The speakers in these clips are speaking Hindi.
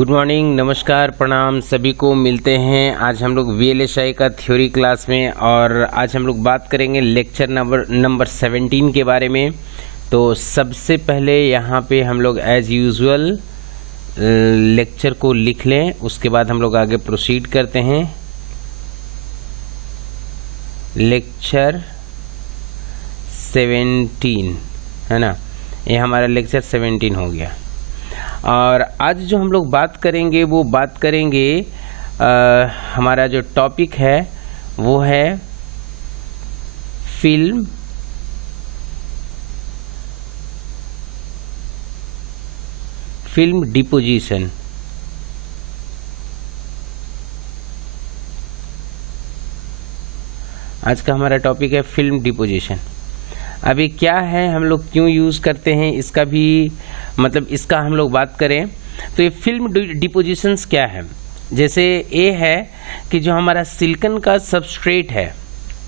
गुड मॉर्निंग, नमस्कार, प्रणाम सभी को। मिलते हैं आज हम लोग VLSI का थ्योरी क्लास में और आज हम लोग बात करेंगे लेक्चर नंबर 17 के बारे में। तो सबसे पहले यहाँ पे हम लोग एज यूजुअल लेक्चर को लिख लें, उसके बाद हम लोग आगे प्रोसीड करते हैं। लेक्चर 17 है ना, ये हमारा लेक्चर 17 हो गया। और आज जो हम लोग बात करेंगे वो बात करेंगे हमारा जो टॉपिक है वो है फिल्म डिपोजिशन। आज का हमारा टॉपिक है फिल्म डिपोजिशन। अभी क्या है, हम लोग क्यों यूज़ करते हैं, इसका भी मतलब इसका हम लोग बात करें तो ये फिल्म डिपोजिशंस क्या है। जैसे ये है कि जो हमारा सिलिकॉन का सबस्ट्रेट है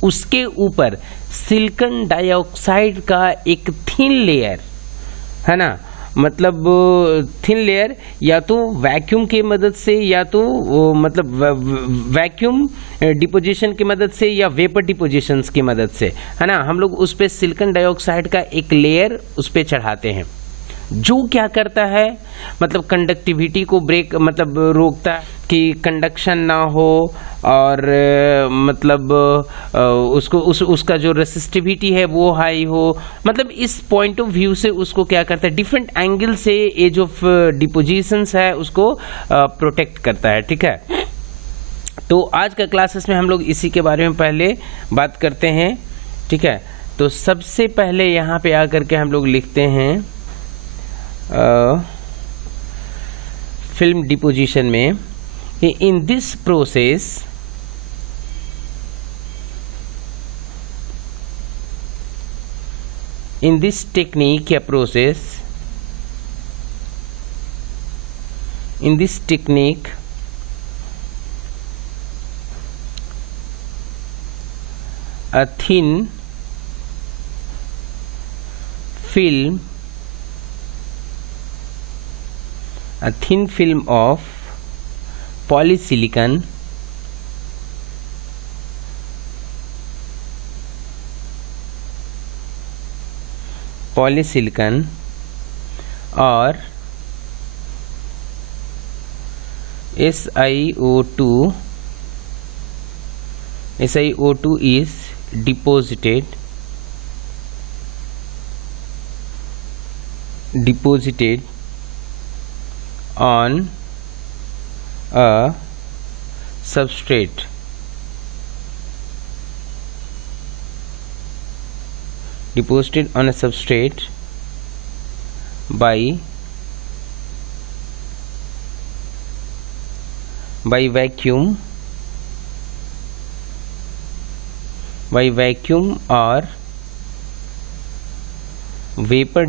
उसके ऊपर सिलिकॉन डाइऑक्साइड का एक थिन लेयर है ना, मतलब थिन लेयर या तो वैक्यूम की मदद से या तो मतलब वैक्यूम डिपोजिशन की मदद से या वेपर डिपोजिशंस की मदद से है ना, हम लोग उस पे सिलिकॉन डाइऑक्साइड का एक लेयर उस पे चढ़ाते हैं, जो क्या करता है मतलब कंडक्टिविटी को ब्रेक मतलब रोकता है कि कंडक्शन ना हो और मतलब उसका जो रेसिस्टिविटी है वो हाई हो। मतलब इस पॉइंट ऑफ व्यू से उसको क्या करता है, डिफरेंट एंगल से ये जो डिपोजिशंस है उसको प्रोटेक्ट करता है। ठीक है, तो आज का क्लासेस में हम लोग इसी के बारे में पहले बात करते हैं। ठीक है, तो सबसे पहले यहाँ पे आकर के हम लोग लिखते हैं फिल्म डिपोजिशन में, in this process in this technique या process, in this technique a thin film of polysilicon और SiO2 is deposited on a substrate by vacuum or vapor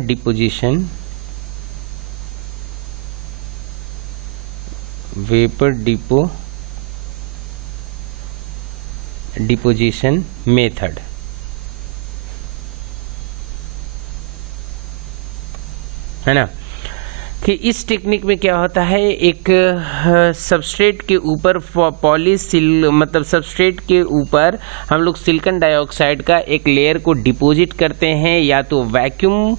deposition method है ना। कि इस टेक्निक में क्या होता है, एक सबस्ट्रेट के ऊपर मतलब सबस्ट्रेट के ऊपर हम लोग सिलिकॉन डाइऑक्साइड का एक लेयर को डिपॉजिट करते हैं, या तो वैक्यूम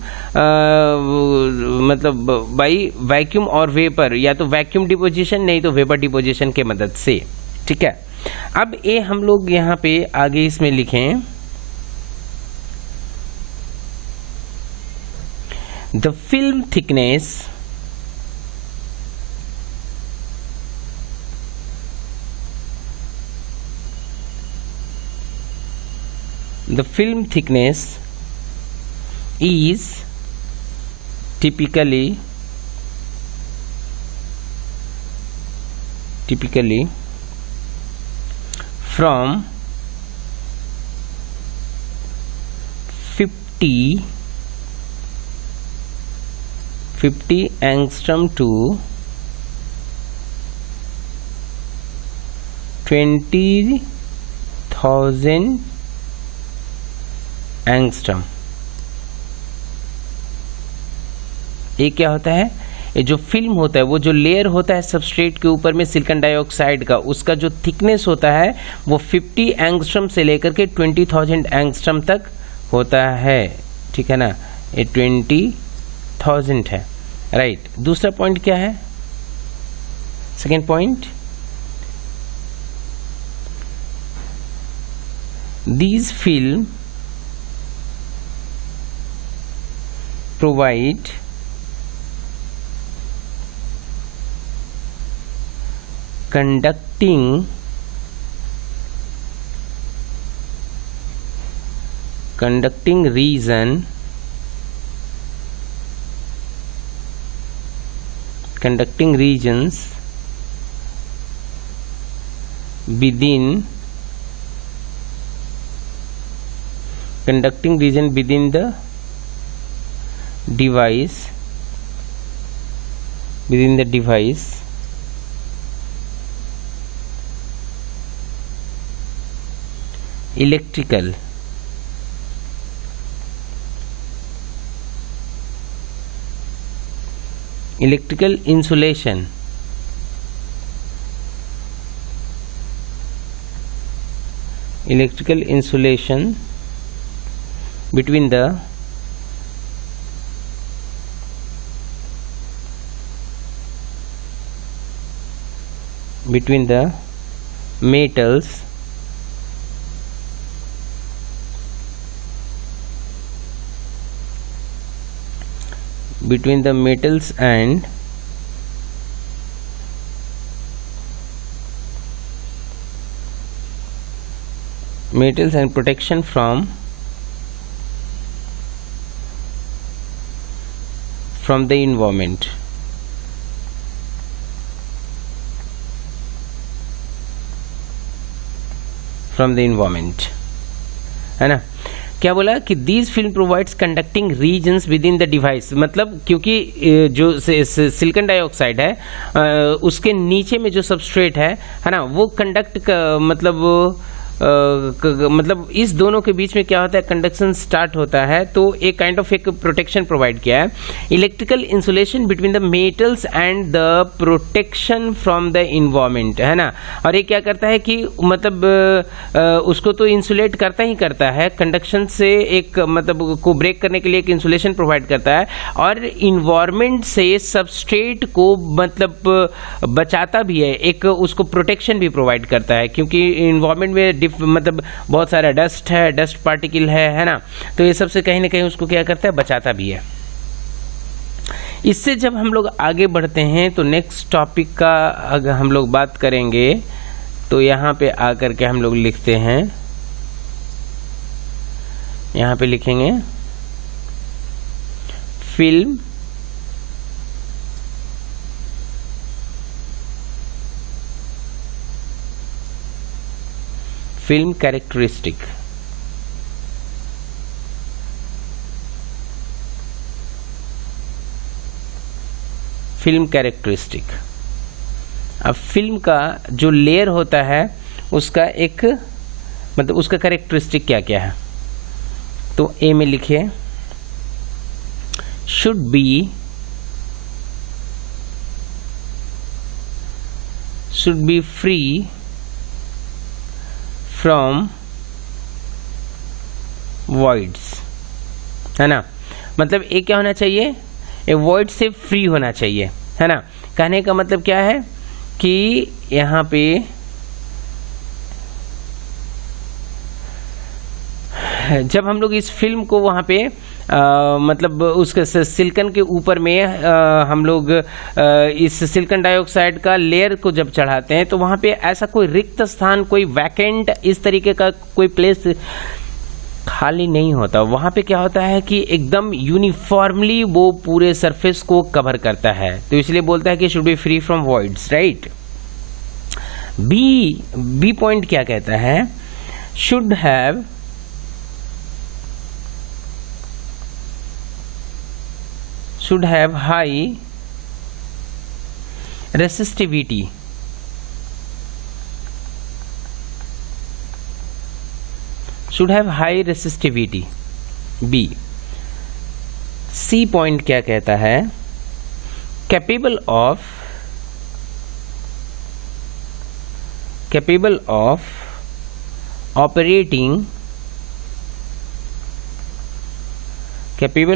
मतलब बाई वैक्यूम और वेपर, या तो वैक्यूम डिपोजिशन नहीं तो वेपर डिपोजिशन के मदद से। ठीक है, अब ये हम लोग यहाँ पे आगे इसमें लिखें the film thickness is typically from 50 angstrom to 20,000 angstrom. ये क्या होता है, ये जो फिल्म होता है, वो जो लेयर होता है सबस्ट्रेट के ऊपर में सिलिकॉन डाइऑक्साइड का, उसका जो थिकनेस होता है वो 50 एंगस्ट्रम से लेकर के 20,000 एंगस्ट्रम तक होता है, ठीक है ना, ये 20,000 है, राइट। दूसरा पॉइंट क्या है, second point, these film provide conducting region conducting regions within conducting region within the device electrical insulation between the metals and protection from the environment. है ना, क्या बोला कि these film provides conducting regions within the device, मतलब क्योंकि जो सिलिकॉन डाइऑक्साइड है उसके नीचे में जो सबस्ट्रेट है ना, वो कंडक्ट मतलब इस दोनों के बीच में क्या होता है, कंडक्शन स्टार्ट होता है, तो एक काइंड ऑफ एक प्रोटेक्शन प्रोवाइड किया है। Electrical insulation between the metals and the protection from the environment, है ना। और ये क्या करता है कि मतलब उसको तो इंसुलेट करता ही करता है, कंडक्शन से एक मतलब को ब्रेक करने के लिए एक इंसुलेशन प्रोवाइड करता है, और इन्वायरमेंट से सबस्ट्रेट को मतलब बचाता भी है, एक उसको प्रोटेक्शन भी प्रोवाइड करता है, क्योंकि इन्वायरमेंट में मतलब बहुत सारा डस्ट है, डस्ट पार्टिकल है ना, तो ये सबसे कहीं ना कहीं उसको क्या करता है, बचाता भी है। इससे जब हम लोग आगे बढ़ते हैं तो नेक्स्ट टॉपिक का अगर हम लोग बात करेंगे तो यहाँ पे आकर के हम लोग लिखते हैं, यहाँ पे लिखेंगे फिल्म कैरेक्टरिस्टिक। अब फिल्म का जो लेयर होता है उसका एक मतलब उसका कैरेक्टरिस्टिक क्या क्या है, तो ए में लिखिए should be free from voids, है ना, मतलब ये क्या होना चाहिए, ये void से फ्री होना चाहिए, है ना। कहने का मतलब क्या है कि यहाँ पे जब हम लोग इस फिल्म को वहाँ पे मतलब उसके सिलिकॉन के ऊपर में हम लोग इस सिलिकॉन डाइऑक्साइड का लेयर को जब चढ़ाते हैं तो वहाँ पे ऐसा कोई रिक्त स्थान, कोई वैकेंट इस तरीके का कोई प्लेस खाली नहीं होता। वहाँ पे क्या होता है कि एकदम यूनिफॉर्मली वो पूरे सरफेस को कवर करता है, तो इसलिए बोलता है कि should be free from voids, right. B point क्या कहता है, should have high resistivity, B. C point क्या कहता है capable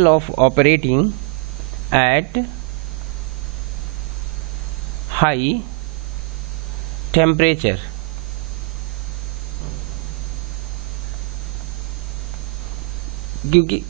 of operating at high temperature. क्योंकि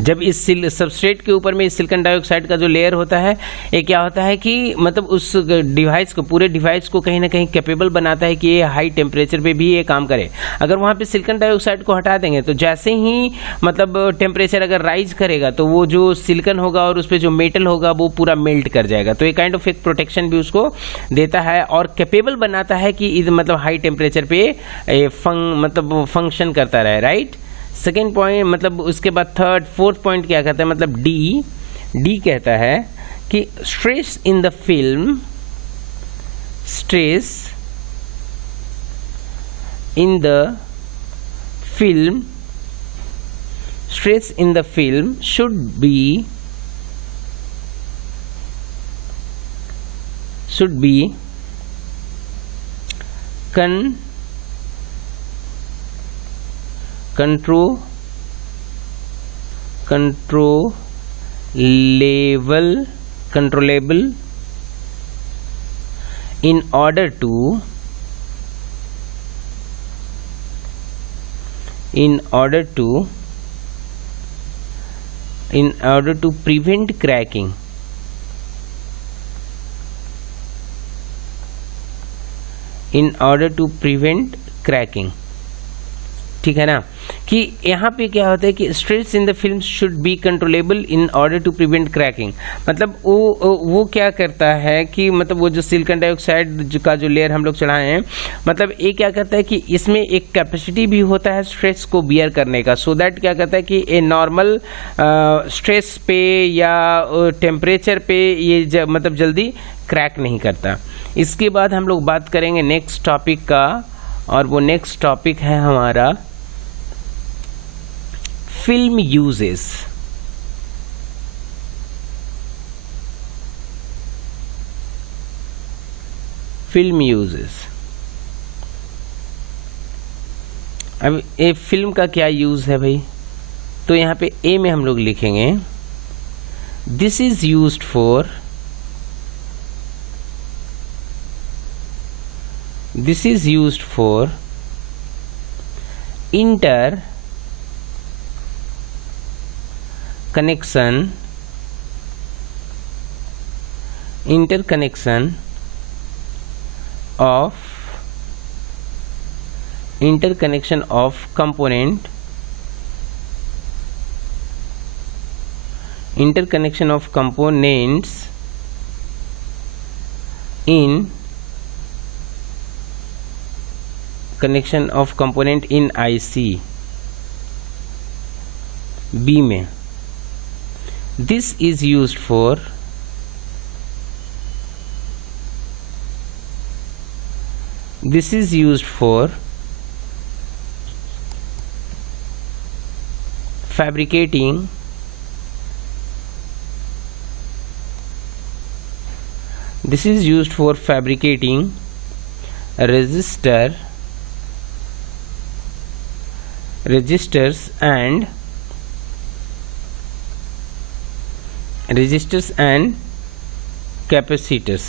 जब इस सबस्ट्रेट के ऊपर में इस सिलिकॉन डाइऑक्साइड का जो लेयर होता है, ये क्या होता है कि मतलब उस डिवाइस को, पूरे डिवाइस को कहीं ना कहीं कैपेबल बनाता है कि ये हाई टेम्परेचर पे भी ये काम करे। अगर वहाँ पे सिलिकॉन डाइऑक्साइड को हटा देंगे तो जैसे ही मतलब टेम्परेचर अगर राइज करेगा तो वो जो सिलिकॉन होगा और उस पर जो मेटल होगा वो पूरा मेल्ट कर जाएगा। तो ये काइंड ऑफ एक प्रोटेक्शन भी उसको देता है और कैपेबल बनाता है कि मतलब हाई टेम्परेचर पे मतलब फंक्शन करता रहे, राइट। सेकेंड पॉइंट मतलब उसके बाद फोर्थ पॉइंट क्या कहता है, मतलब डी कहता है कि stress in the film should be controllable in order to prevent cracking. ठीक है ना, कि यहाँ पे क्या होता है कि stress in the film should be controllable in order to prevent cracking. मतलब वो क्या करता है कि मतलब वो जो सिलिकॉन डाइऑक्साइड का जो लेयर हम लोग चढ़ाए हैं, मतलब ये क्या करता है कि इसमें एक कैपेसिटी भी होता है स्ट्रेस को बियर करने का, सो दैट क्या करता है कि ए नॉर्मल स्ट्रेस पे या टेम्परेचर पे ये मतलब जल्दी क्रैक नहीं करता। इसके बाद हम लोग बात करेंगे नेक्स्ट टॉपिक का, और वो नेक्स्ट टॉपिक है हमारा फिल्म यूजेस। अब ये फिल्म का क्या यूज है भाई, तो यहाँ पे ए में हम लोग लिखेंगे this is used for interconnection of components in IC। B में this is used for fabricating resistors and capacitors,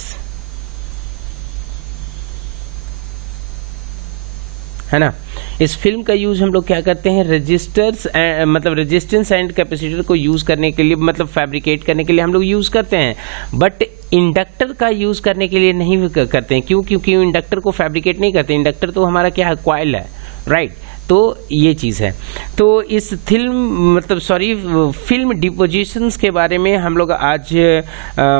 है ना। इस फिल्म का यूज हम लोग क्या करते हैं, रजिस्टर्स मतलब रेजिस्टेंस एंड कैपेसिटर को यूज करने के लिए, मतलब फैब्रिकेट करने के लिए हम लोग यूज करते हैं, बट इंडक्टर का यूज करने के लिए नहीं करते हैं। क्यों? क्योंकि इंडक्टर को फैब्रिकेट नहीं करते। इंडक्टर तो हमारा क्या है, कॉइल है, राइट। तो ये चीज़ है। तो इस फिल्म डिपोजिशंस के बारे में हम लोग आज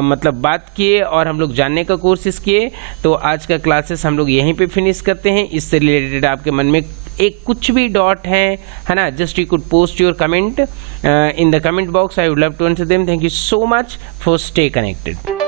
मतलब बात किए और हम लोग जानने का कोशिश किए। तो आज का क्लासेस हम लोग यहीं पे फिनिश करते हैं। इससे रिलेटेड आपके मन में एक कुछ भी डॉट है ना, just you could post your comment in the comment box. I would love to answer them. Thank you so much for stay connected.